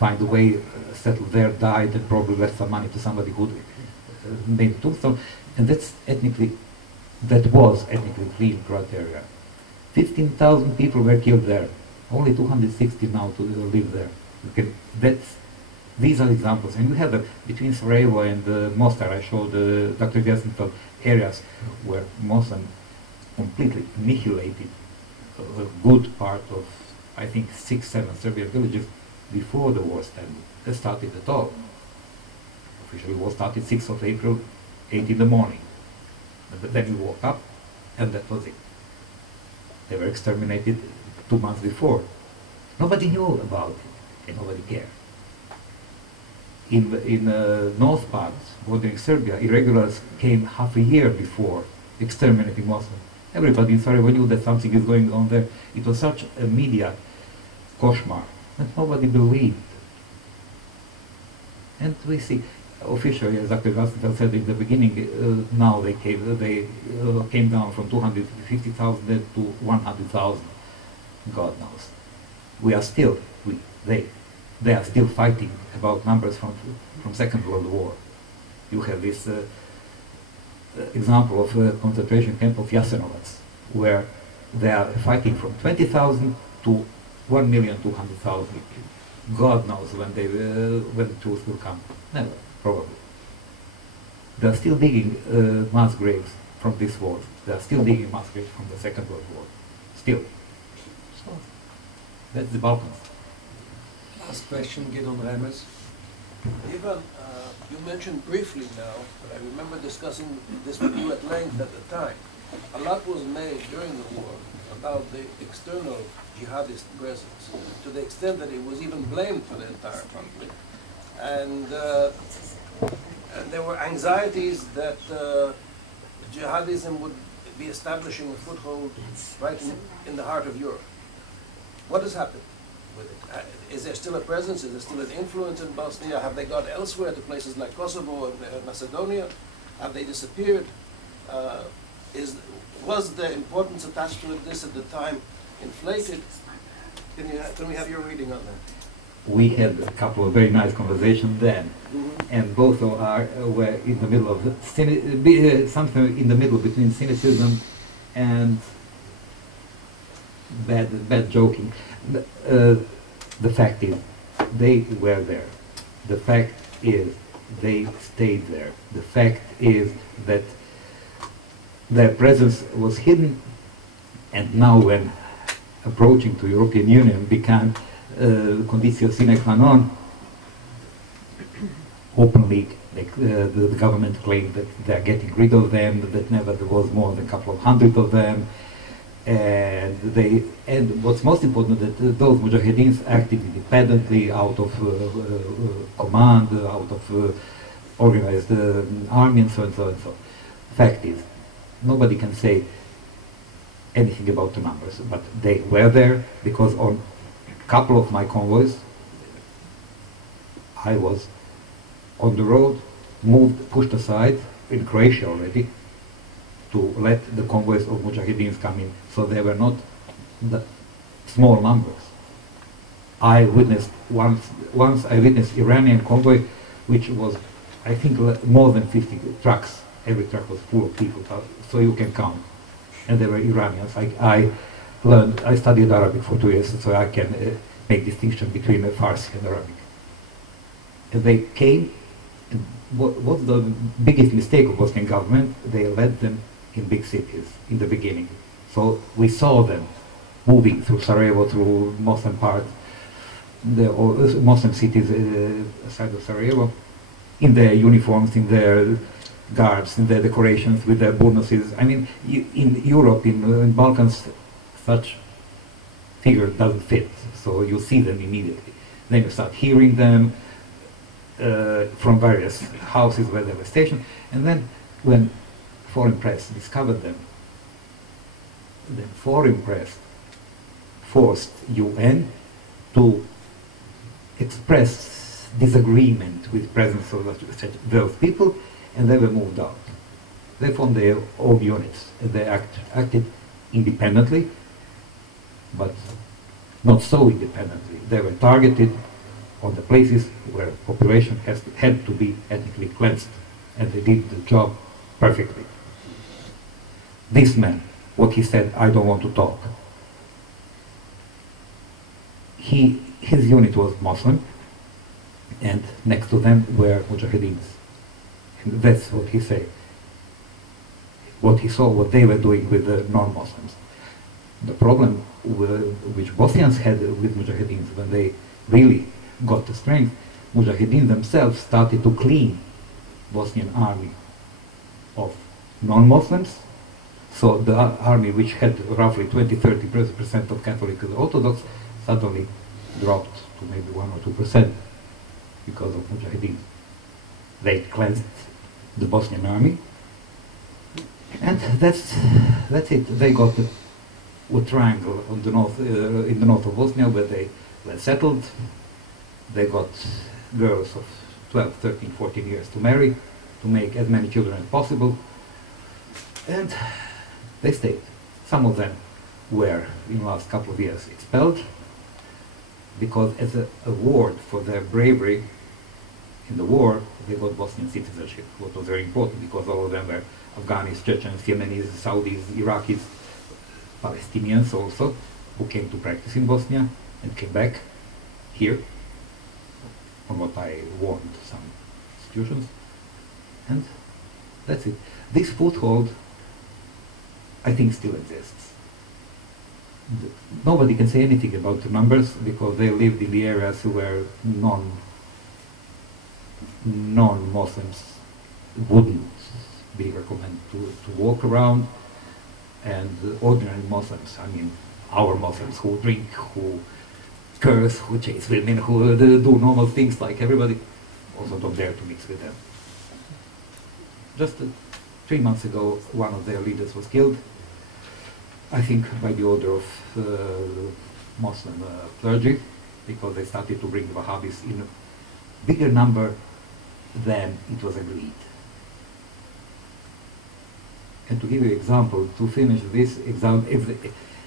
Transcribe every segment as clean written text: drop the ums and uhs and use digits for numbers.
find a way, settled there, died, and probably left some money to somebody who made a tombstone. And that was ethnically clean Croat area. 15,000 people were killed there. Only 260 now to live there. Okay, these are examples. And we have between Sarajevo and Mostar, I showed Dr. Gessenfeld areas where Muslim completely annihilated a good part of, I think, 6, 7 Serbian villages before the war started at all. Officially, the war started 6th of April, 8 in the morning. But then we woke up, and that was it. They were exterminated 2 months before. Nobody knew about it, and nobody cared. In north parts, bordering Serbia, irregulars came half a year before exterminating Muslims. Everybody in Sarajevo knew that something is going on there. It was such a media koshmar that nobody believed. And we see, officially, as Dr. Gassenfeld said in the beginning, now they came down from 250,000 to 100,000. God knows. We are still, they are still fighting about numbers from Second World War. You have this example of a concentration camp of Jasenovac, where they are fighting from 20,000 to 1,200,000. God knows when the truth will come. Never, probably. They are still digging mass graves from this war. They are still digging mass graves from the Second World War. Still. So, that's the Balkans. Last question, Gidon Reimers. Ivan, you mentioned briefly now, but I remember discussing this with you at length at the time. A lot was made during the war about the external jihadist presence, to the extent that it was even blamed for the entire conflict. And there were anxieties that jihadism would be establishing a foothold right in the heart of Europe. What has happened with it? Is there still a presence? Is there still an influence in Bosnia? Have they gone elsewhere to places like Kosovo and Macedonia? Have they disappeared? Was the importance attached to this at the time inflated? Can we have your reading on that? We had a couple of very nice conversations then, and both were in the middle of something in the middle between cynicism and bad joking. The fact is, they were there. The fact is, they stayed there. The fact is that their presence was hidden, and now when approaching to European Union became conditio sine qua non, openly the government claimed that they are getting rid of them, that never there was more than a couple of hundred of them. And what's most important, that those Mujahideen acted independently, out of command, out of organized army, and so and so and so. Fact is, nobody can say anything about the numbers, but they were there because on a couple of my convoys, I was on the road, pushed aside in Croatia already, to let the convoys of Mujahideens come in. So they were not the small numbers. I witnessed once I witnessed Iranian convoy, which was, I think, more than 50 trucks. Every truck was full of people, so you can count. And they were Iranians. I studied Arabic for 2 years, so I can make distinction between Farsi and Arabic. And they came, and what's the biggest mistake of Bosnian government? They led them in big cities in the beginning. So we saw them moving through Sarajevo, through Muslim parts, the Muslim cities aside of Sarajevo, in their uniforms, in their garbs, in their decorations, with their burnuses. I mean, in Europe, in Balkans, such figure doesn't fit. So you see them immediately. Then you start hearing them from various houses where they were stationed. And then when foreign press discovered them, the foreign press forced UN to express disagreement with the presence of those people, and they were moved out. They formed their own units, and they acted independently, but not so independently. They were targeted, on the places where population had to be ethnically cleansed, and they did the job perfectly. This man, what he said, I don't want to talk. His unit was Muslim, and next to them were Mujahideens. And that's what he said. What he saw, what they were doing with the non-Muslims. The problem which Bosnians had with Mujahideens, when they really got the strength, Mujahideen themselves started to clean Bosnian army of non-Muslims. So the army, which had roughly 20–30% of Catholic and Orthodox, suddenly dropped to maybe 1 or 2% because of Mujahideen. They cleansed the Bosnian army, and that's it. They got a triangle on the north, in the north of Bosnia, where they were settled. They got girls of 12, 13, 14 years to marry, to make as many children as possible, and they stayed. Some of them were, in the last couple of years, expelled, because as an award for their bravery in the war, they got Bosnian citizenship, what was very important, because all of them were Afghanis, Chechens, Yemenis, Saudis, Iraqis, Palestinians also, who came to practice in Bosnia and came back here, from what I warned some institutions, and that's it. This foothold, I think, still exists. Nobody can say anything about the numbers, because they lived in the areas where non-Muslims wouldn't be recommended to walk around, and ordinary Muslims, I mean our Muslims who drink, who curse, who chase women, who do normal things like everybody, also don't dare to mix with them. Just 3 months ago, one of their leaders was killed, I think by the order of Muslim clergy, because they started to bring Wahhabis in a bigger number than it was agreed. And to give you an example, to finish this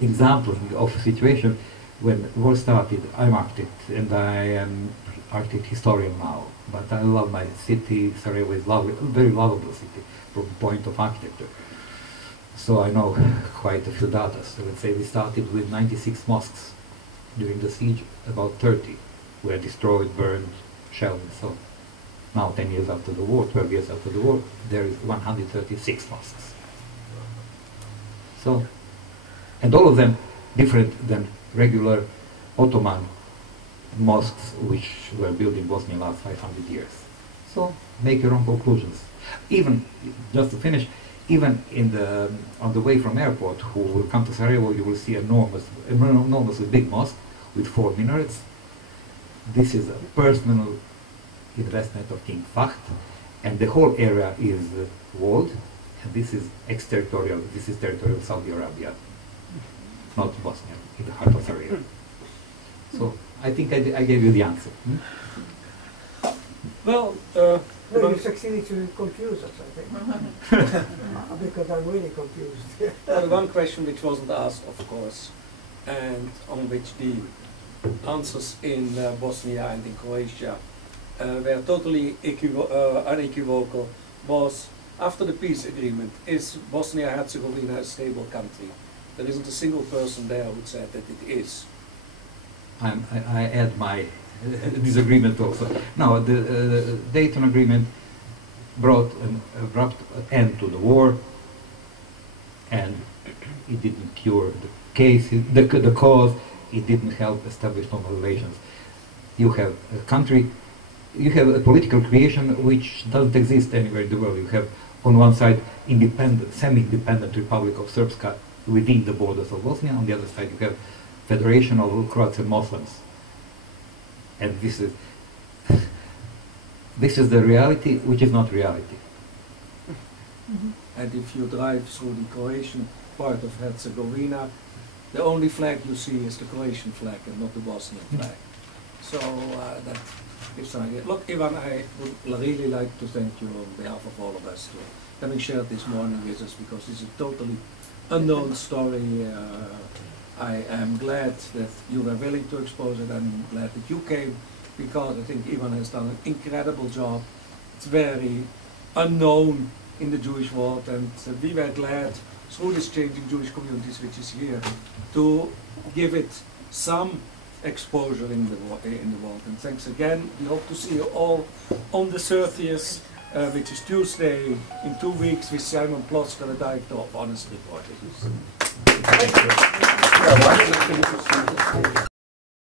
example of a situation, when war started, I'm architect, and I am architect historian now, but I love my city. Sarajevo is lovely, a very lovable city from the point of architecture. So I know quite a few data. So let's say we started with 96 mosques during the siege, about 30 were destroyed, burned, shelled, and so on. Now, 10 years after the war, 12 years after the war, there is 136 mosques. So, and all of them different than regular Ottoman mosques which were built in Bosnia last 500 years. So, make your own conclusions. Even, just to finish, even on the way from airport, who will come to Sarajevo, you will see enormously big mosque with 4 minarets. This is a personal investment of King Fahd, and the whole area is walled, and this is exterritorial, this is territorial of Saudi Arabia, not Bosnia, in the heart of Sarajevo. So I think I gave you the answer. Well, no, you succeeded to confuse us, I think. Because I'm really confused. one question which wasn't asked, of course, and on which the answers in Bosnia and in Croatia were totally unequivocal, was after the peace agreement, is Bosnia-Herzegovina a stable country? There isn't a single person there who said that it is. I add my disagreement also. Now, the Dayton Agreement brought an abrupt end to the war, and it didn't cure the case, the cause. It didn't help establish normal relations. You have a country, you have a political creation which doesn't exist anywhere in the world. You have, on one side, independent, semi-independent Republic of Srpska within the borders of Bosnia. On the other side, you have Federation of Croats and Muslims. And this is the reality, which is not reality. And if you drive through the Croatian part of Herzegovina, the only flag you see is the Croatian flag and not the Bosnian flag. So that gives an idea. Look, Ivan, I would really like to thank you on behalf of all of us for having shared this morning with us, because this is a totally unknown story. I am glad that you were willing to expose it. I'm glad that you came because I think Ivan has done an incredible job. It's very unknown in the Jewish world, and we were glad through this Changing Jewish Communities, which is here, to give it some exposure in the world. And thanks again. We hope to see you all on the 30th, which is Tuesday in 2 weeks, with Simon Plosker, the Director of Honest Reporting.